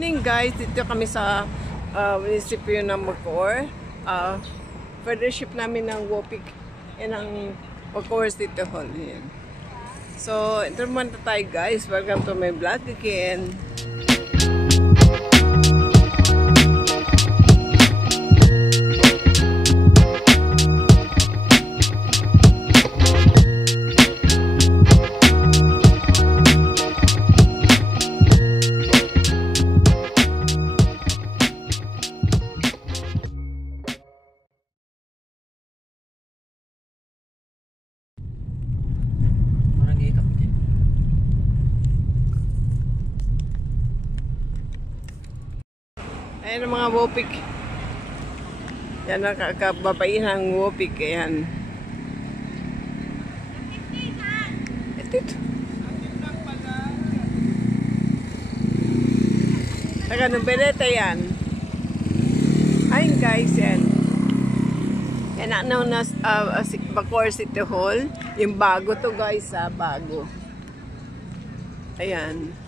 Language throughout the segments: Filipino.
Morning guys, dito kami sa munisipyo ng Bacoor. Fellowship namin ng WOPIC and ng Bacoor City Hall. Yan. So, ito naman tayo guys. Welcome to my vlog again. Ayan ang mga WOPIC. Yan ang kakababain ng WOPIC. Ayan. Ito. Saka ng beleta yan. Ayun guys, yan. Yan ang known as Bacoor City Hall. Yung bago to guys, bago. Ayan.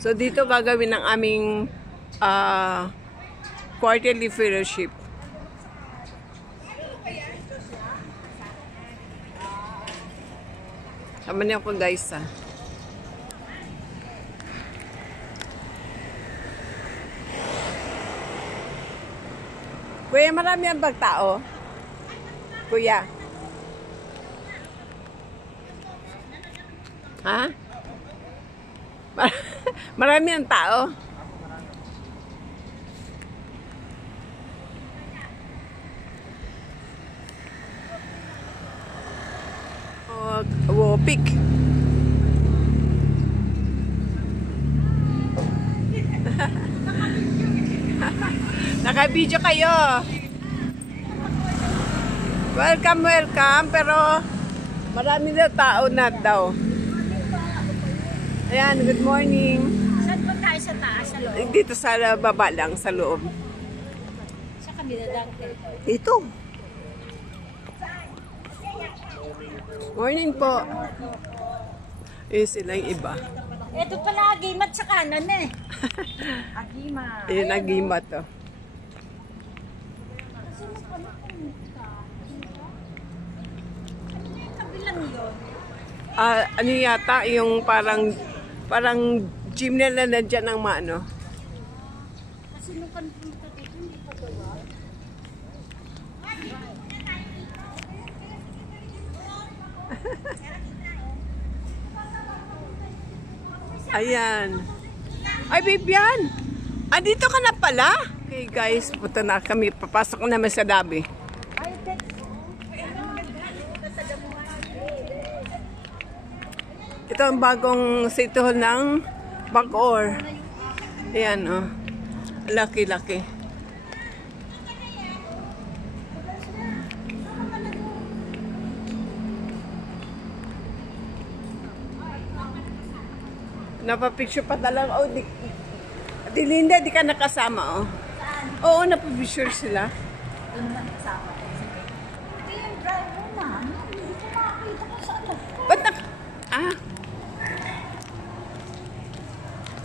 So, dito gagawin ang aming quarterly fellowship. Sama niyo ako guys, Kuya, marami ang bagtao. Kuya. Ha? Marami ang tao. WOPIC. Naka-video kayo. Welcome, welcome. Pero marami na tao na daw. Ayan, good morning. Saan ba tayo sa taas, sa loob? Dito sa baba lang, sa loob. Sa kabila lang. Ito. Morning po. Sila yung iba. Ito pala, agimat sa kanan eh. Agimat. Ayan, agimat to. Ano yung kabilang yun? Ano yata, yung parang gym nila na dyan ang maano. Kasi nung kanpunta dito, hindi pa gawa. Ayan. Ay, Bibian! Dito ka na pala? Okay guys, punta na kami. Papasok naman sa lobby. Ito ang bagong City Hall ng Bacoor. Ayan, oh. Laki-laki. Napapicture pa talaga. Oh, di Linda, di ka nakasama, oh. Oo, napapicture sila. Doon naman kasama. Ito yung driver na. Hindi ko makakita kung saan na. Ba't na?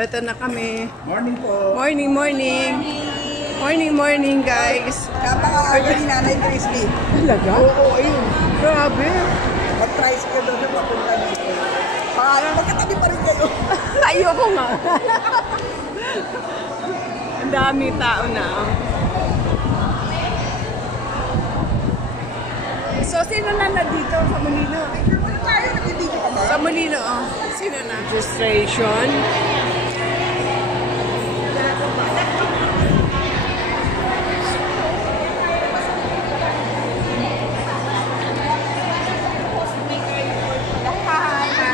Ito na kami. Morning po. Morning, morning. Morning, morning, guys. Napaka-aga ni Nanay Crispy. Talaga? Oo, ayun. Grabe. Mag-tricycle doon na papunta dito. Pangalan, magkatabi pa rin kayo. Ayoko nga. Ang dami tao na. So, sino na dito sa Molino? Ano tayo? Nabibigyo ka ba? Sa Molino, oh. Sino na? Registration.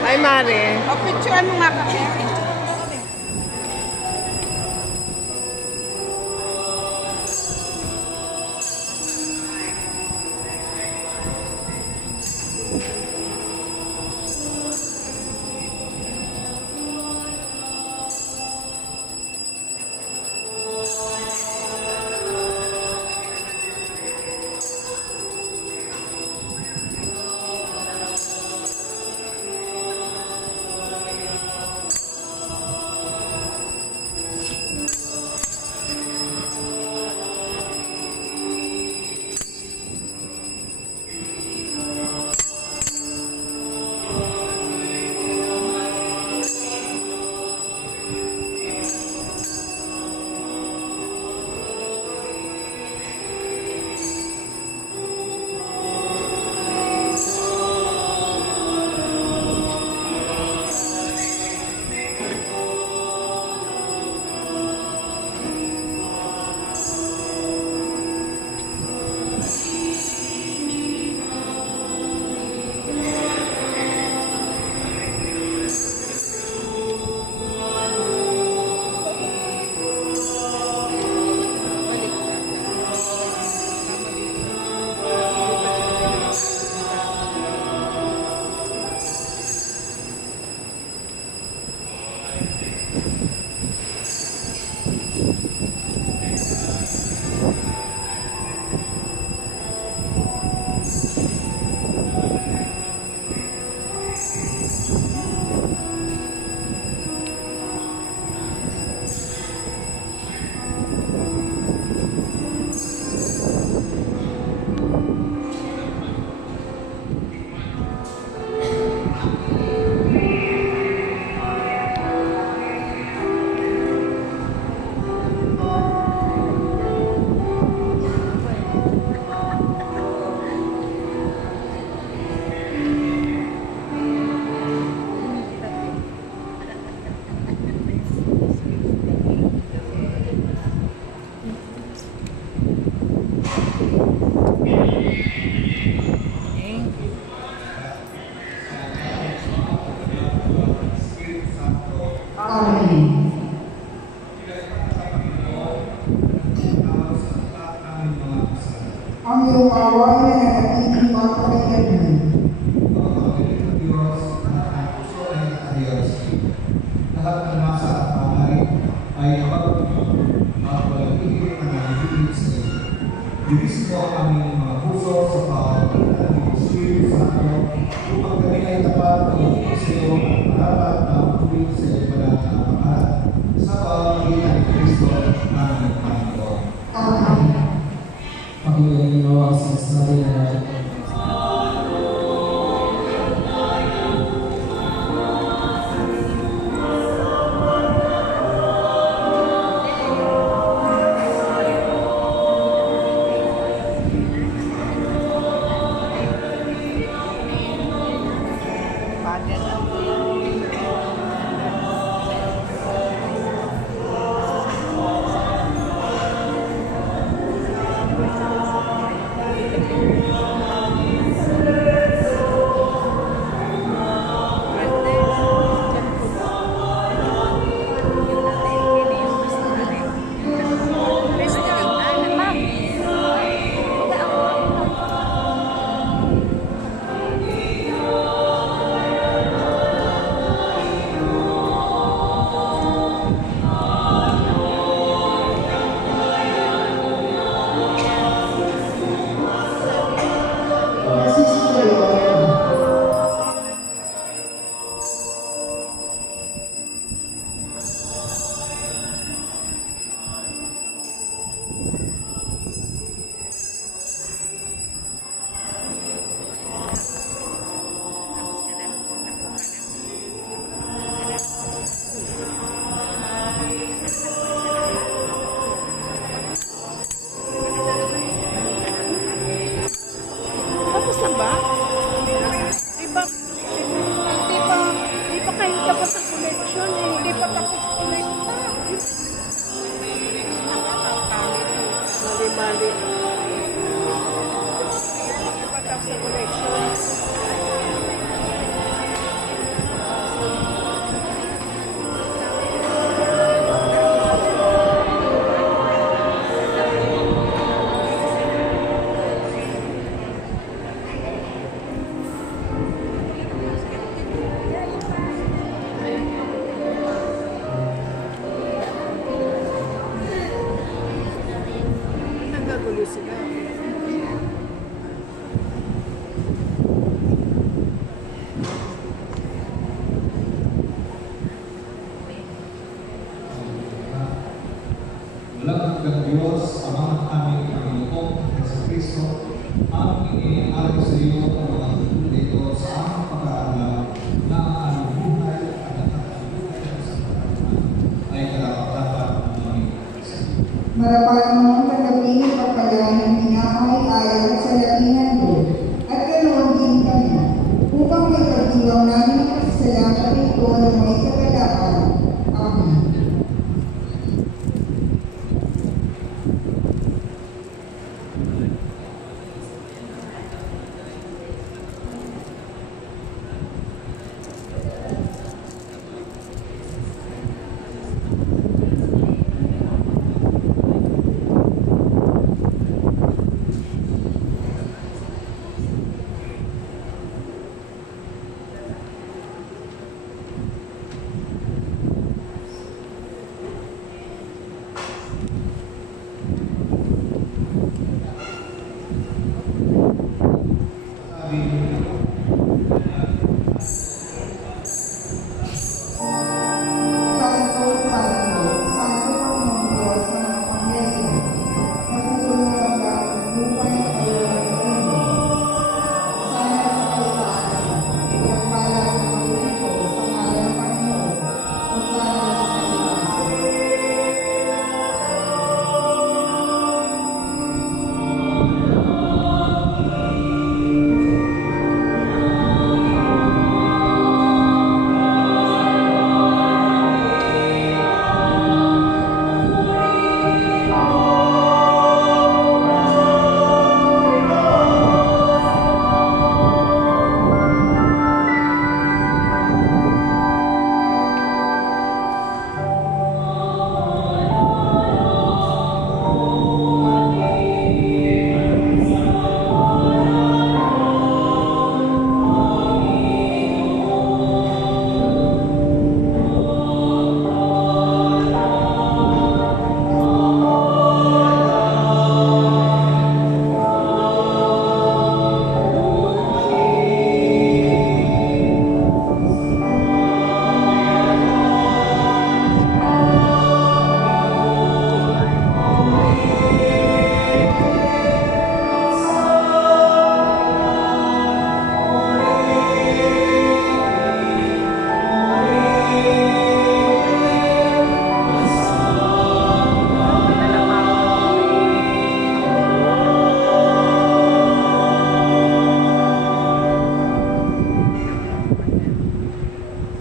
Ay, Mare. O, picturean mo nga kami. Dinis mo ang aming mga puso sa pamamagitan ng Espiritu Santo upang kami ay tapat na maging sa iyo at marapat na magtuwid sa iyo pala na pangalan sa pamamagitan ni Kristo aming Panginoon. Amen. Pakinggan niyo ang sinasabi na natin. Tapos na ba? Di pa kayo tapos ang collection eh. Di pa tapos collection. Mali-mali. Di pa tapos ang collection. Nagagulo sila. Walang hanggang Diyos, Amang aming Panginoon, sa Kristo, ang iniaalay sa iyo ang mga tungkol dito sa aming pag-aaral na ang aming buhay at ang aming buhay sa pag-aaral ay karapat-dapat ng aming Kristo. Marapat mo kagabi pagpalain ng minamay ayon sa lapinan mo, at ganoon din kami, upang may pagdiwang namin ang kasalanan ito na may kagalakan. Amen.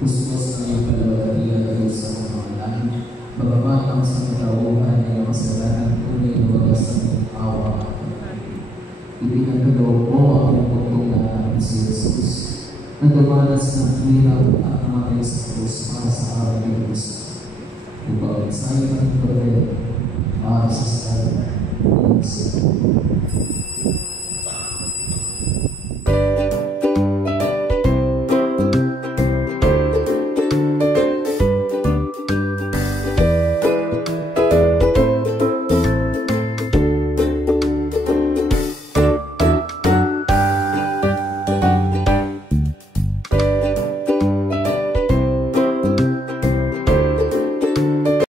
Kustos ng iyong kalawatian Diyos sa mga langit, bagamat ang sangatauhan ay ang kasalanan tunay na wagas ng awa. Ibinagkaloob mo ang iyong pagtong na anak si Jesus, na dumanas ng hirap at namatay sa krus para sa araw ng Diyos. Upang sa iyo ng para sa salita ng Diyos.